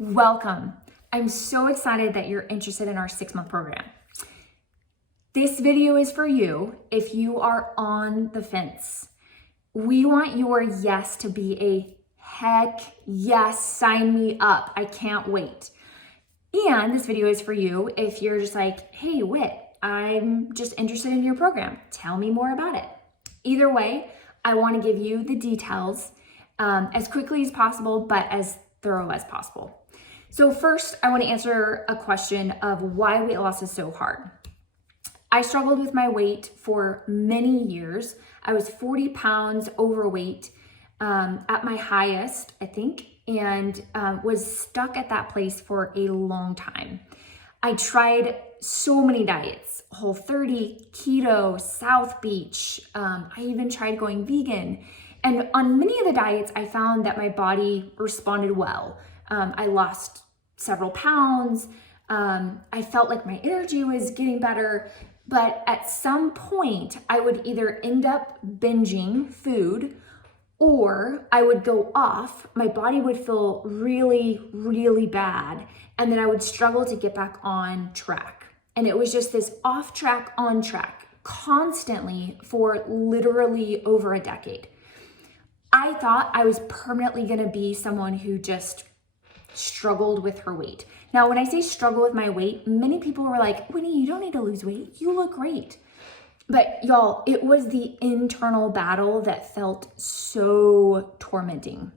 Welcome. I'm so excited that you're interested in our 6-month program. This video is for you if you are on the fence. We want your yes to be a heck yes, sign me up. I can't wait. And this video is for you if you're just like, hey, Whit, I'm just interested in your program. Tell me more about it. Either way, I want to give you the details as quickly as possible, but as thorough as possible. So first, I want to answer a question of why weight loss is so hard. I struggled with my weight for many years. I was 40 pounds overweight at my highest, I think, and was stuck at that place for a long time. I tried so many diets, Whole30, Keto, South Beach. I even tried going vegan. And on many of the diets, I found that my body responded well. I lost several pounds. I felt like my energy was getting better. But at some point, I would either end up binging food or I would go off. My body would feel really, really bad. And then I would struggle to get back on track. And it was just this off track, on track, constantly for literally over a decade. I thought I was permanently gonna be someone who just struggled with her weight. Now, when I say struggle with my weight, many people were like, Winnie, you don't need to lose weight. You look great. But y'all, it was the internal battle that felt so tormenting.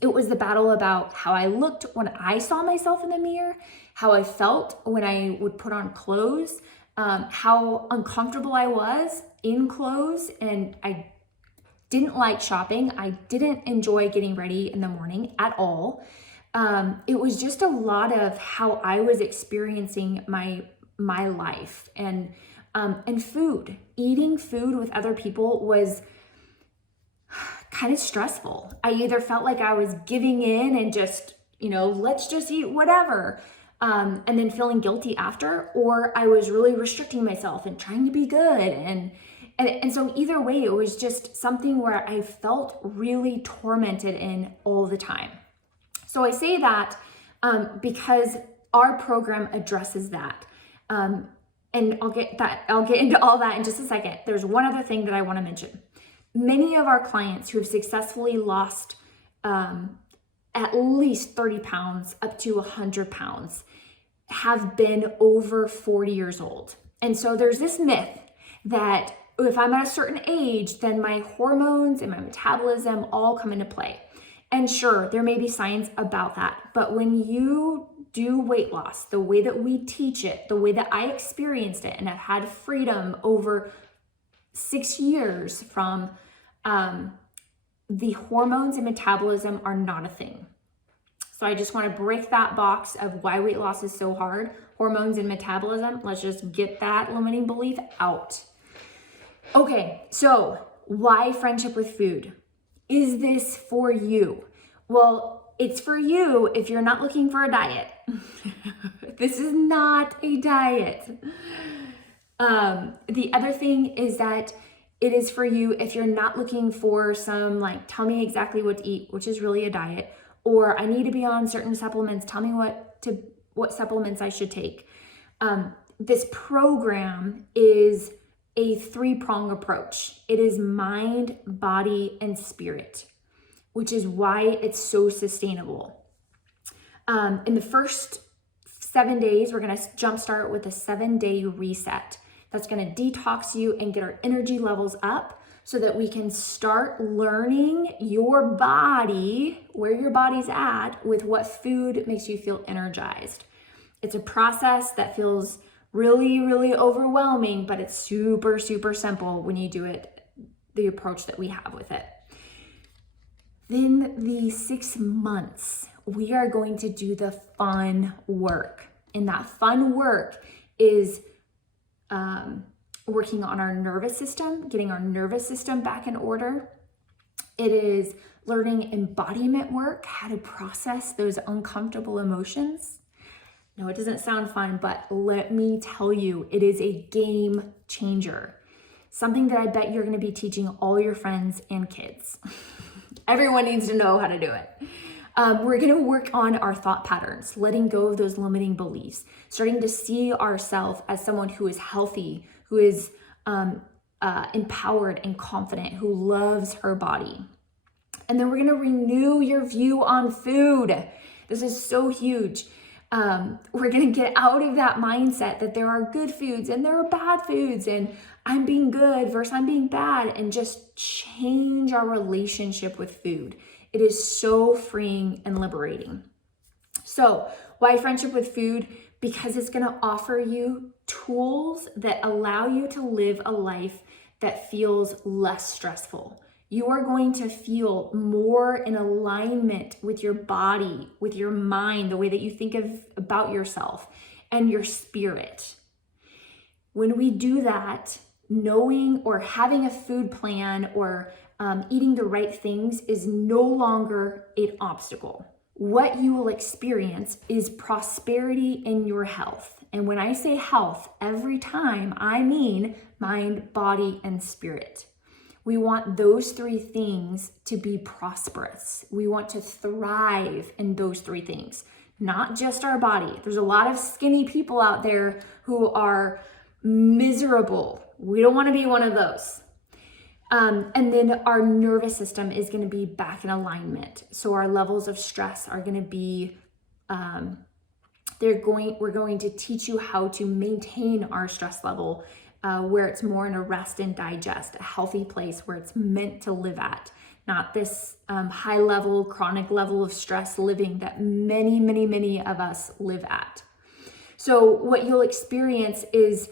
It was the battle about how I looked when I saw myself in the mirror, how I felt when I would put on clothes, how uncomfortable I was in clothes, and I didn't like shopping. I didn't enjoy getting ready in the morning at all. It was just a lot of how I was experiencing my life and food. Eating food with other people was kind of stressful. I either felt like I was giving in and just, let's just eat whatever, and then feeling guilty after, or I was really restricting myself and trying to be good. And so either way, it was just something where I felt really tormented in all the time. So I say that because our program addresses that. And I'll get into all that in just a second. There's one other thing that I want to mention. Many of our clients who have successfully lost at least 30 pounds up to 100 pounds have been over 40 years old. And so there's this myth that if I'm at a certain age, then my hormones and my metabolism all come into play. And sure, there may be science about that, but when you do weight loss, the way that we teach it, the way that I experienced it, and I've had freedom over 6 years from the hormones and metabolism are not a thing. So I just want to break that box of why weight loss is so hard. Hormones and metabolism, let's just get that limiting belief out. Okay, so why friendship with food? Is this for you? Well, it's for you if you're not looking for a diet. This is not a diet. The other thing is that it is for you if you're not looking for some tell me exactly what to eat, which is really a diet, or I need to be on certain supplements, tell me what supplements I should take. This program is a 3-prong approach. It is mind, body, and spirit, which is why it's so sustainable. In the first 7 days, we're gonna jumpstart with a 7-day reset. That's gonna detox you and get our energy levels up so that we can start learning your body, where your body's at, with what food makes you feel energized. It's a process that feels really, really overwhelming, but it's super, super simple when you do it the approach that we have with it. Then the 6 months, we are going to do the fun work. And that fun work is working on our nervous system, getting our nervous system back in order. It is learning embodiment work, how to process those uncomfortable emotions. No, it doesn't sound fun, but let me tell you, it is a game changer. Something that I bet you're gonna be teaching all your friends and kids. Everyone needs to know how to do it. We're going to work on our thought patterns, letting go of those limiting beliefs, starting to see ourselves as someone who is healthy, who is empowered and confident, who loves her body. And then we're going to renew your view on food. This is so huge. We're going to get out of that mindset that there are good foods and there are bad foods and I'm being good versus I'm being bad, and just change our relationship with food. It is so freeing and liberating. So why friendship with food? Because it's going to offer you tools that allow you to live a life that feels less stressful. You are going to feel more in alignment with your body, with your mind, the way that you think about yourself and your spirit. When we do that, knowing or having a food plan or eating the right things is no longer an obstacle. What you will experience is prosperity in your health. And when I say health, every time I mean mind, body, and spirit. We want those three things to be prosperous. We want to thrive in those three things, not just our body. There's a lot of skinny people out there who are miserable. We don't want to be one of those. And then our nervous system is going to be back in alignment. So our levels of stress are going to be, we're going to teach you how to maintain our stress level where it's more in a rest and digest, a healthy place where it's meant to live at, not this high level, chronic level of stress living that many, many, many of us live at. So what you'll experience is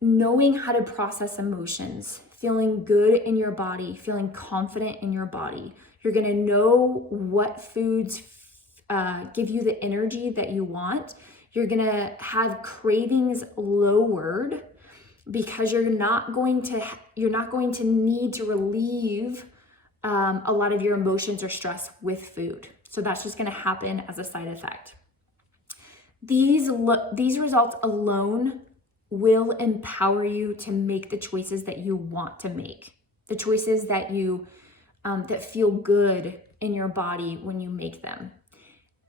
knowing how to process emotions, feeling good in your body, feeling confident in your body. You're going to know what foods give you the energy that you want. You're going to have cravings lowered because you're not going to need to relieve a lot of your emotions or stress with food. So that's just going to happen as a side effect. These results alone will empower you to make the choices that you want to make, the choices that you that feel good in your body when you make them.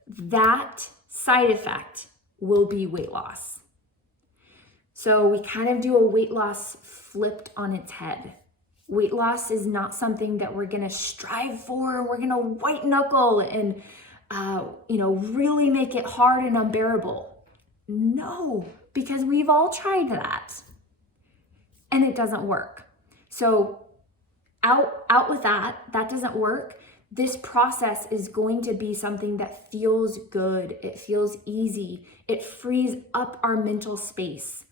That side effect will be weight loss. So we kind of do a weight loss flipped on its head. Weight loss is not something that we're going to strive for, and we're going to white knuckle and really make it hard and unbearable. No, because we've all tried that and it doesn't work. So out with that doesn't work. This process is going to be something that feels good. It feels easy. It frees up our mental space.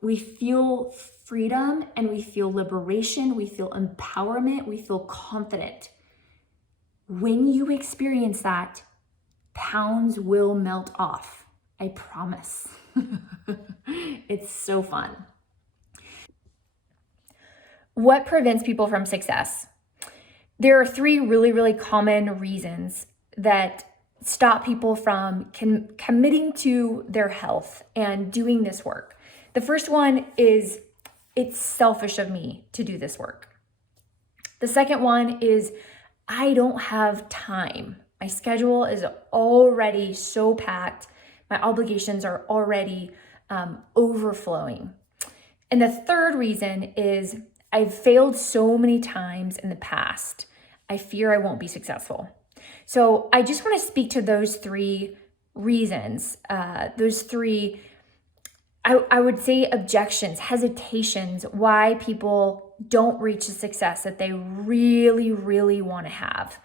We feel freedom and we feel liberation. We feel empowerment. We feel confident. When you experience that, pounds will melt off. I promise. It's so fun. What prevents people from success? There are three really, really common reasons that stop people from committing to their health and doing this work. The first one is, it's selfish of me to do this work. The second one is, I don't have time. My schedule is already so packed. My obligations are already overflowing. And the third reason is, I've failed so many times in the past. I fear I won't be successful. So I just want to speak to those three reasons, those three, I would say, objections, hesitations, why people don't reach the success that they really, really want to have.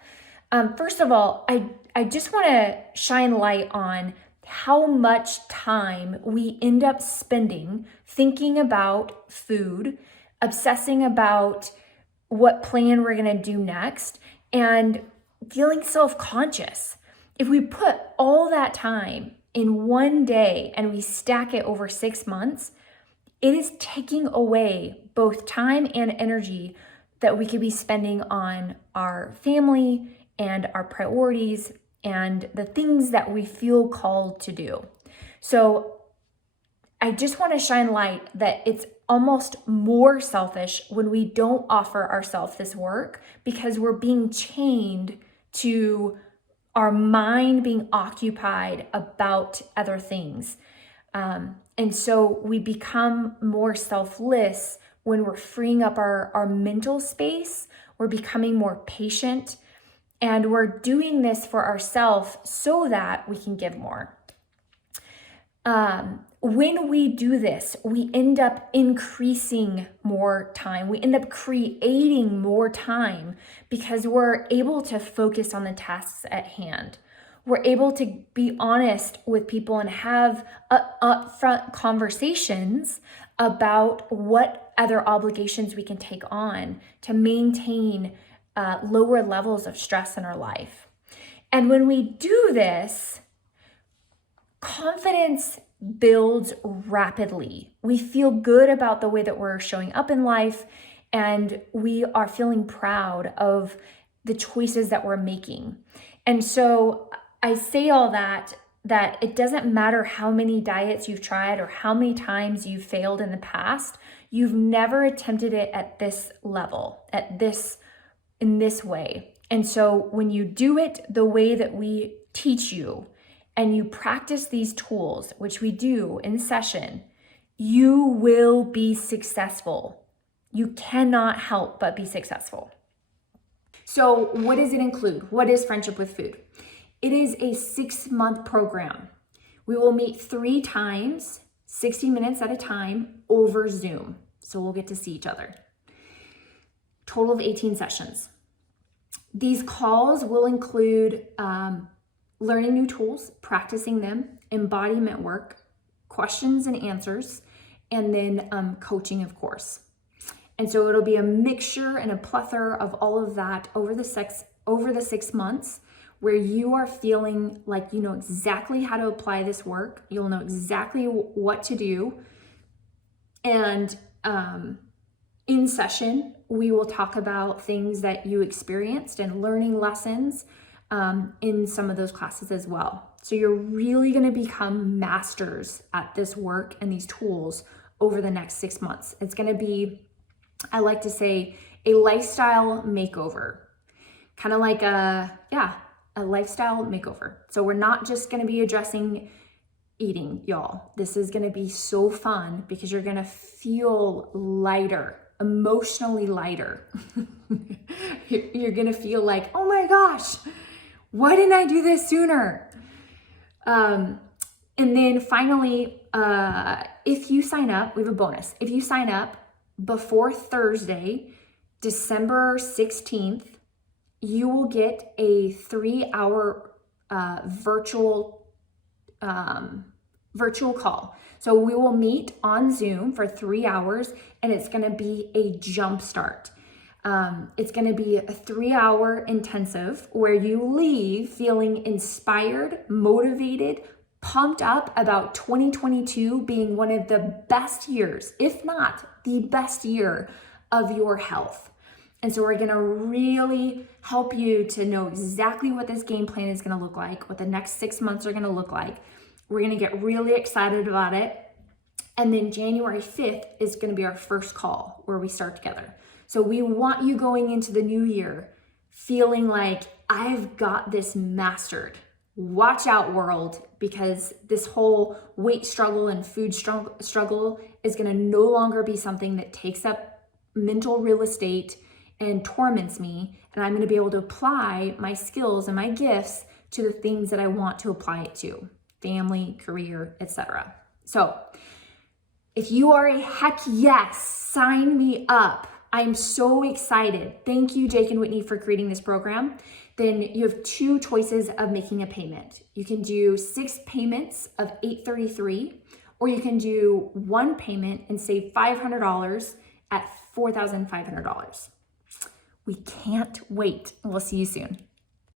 First of all, I just want to shine light on how much time we end up spending thinking about food, obsessing about what plan we're going to do next, and feeling self-conscious. If we put all that time in one day and we stack it over 6 months, it is taking away both time and energy that we could be spending on our family and our priorities and the things that we feel called to do. So I just want to shine light that it's almost more selfish when we don't offer ourselves this work, because we're being chained to our mind being occupied about other things. And so we become more selfless when we're freeing up our mental space. We're becoming more patient, and we're doing this for ourselves so that we can give more. When we do this, we end up increasing more time. We end up creating more time because we're able to focus on the tasks at hand. We're able to be honest with people and have upfront conversations about what other obligations we can take on to maintain lower levels of stress in our life. And when we do this, confidence builds rapidly. We feel good about the way that we're showing up in life, and we are feeling proud of the choices that we're making. And so I say all that it doesn't matter how many diets you've tried or how many times you've failed in the past, you've never attempted it at this level, in this way. And so when you do it the way that we teach you, and you practice these tools, which we do in session, you will be successful. You cannot help but be successful. So what does it include? What is Friendship with Food? It is a 6-month program. We will meet 3 times, 60 minutes at a time over Zoom. So we'll get to see each other. Total of 18 sessions. These calls will include learning new tools, practicing them, embodiment work, questions and answers, and then coaching, of course. And so it'll be a mixture and a plethora of all of that over the 6 months, where you are feeling like you know exactly how to apply this work. You'll know exactly what to do. And in session, we will talk about things that you experienced and learning lessons in some of those classes as well. So you're really going to become masters at this work and these tools over the next 6 months. It's going to be, I like to say, a lifestyle makeover, kind of like a lifestyle makeover. So we're not just going to be addressing eating, y'all. This is going to be so fun because you're going to feel lighter, emotionally lighter. You're going to feel like, oh my gosh, why didn't I do this sooner? And then finally, if you sign up, we have a bonus. If you sign up before Thursday, December 16th, you will get a 3-hour virtual call. So we will meet on Zoom for 3 hours, and it's going to be a jump start. It's going to be a 3-hour intensive where you leave feeling inspired, motivated, pumped up about 2022 being one of the best years, if not the best year of your health. And so we're going to really help you to know exactly what this game plan is going to look like, what the next 6 months are going to look like. We're going to get really excited about it. And then January 5th is going to be our first call where we start together. So we want you going into the new year feeling like, I've got this mastered. Watch out, world, because this whole weight struggle and food struggle is going to no longer be something that takes up mental real estate and torments me. And I'm going to be able to apply my skills and my gifts to the things that I want to apply it to: family, career, etc. So if you are a heck yes, sign me up. I'm so excited. Thank you, Jake and Whitney, for creating this program. Then you have 2 choices of making a payment. You can do 6 payments of $833, or you can do 1 payment and save $500 at $4,500. We can't wait. We'll see you soon.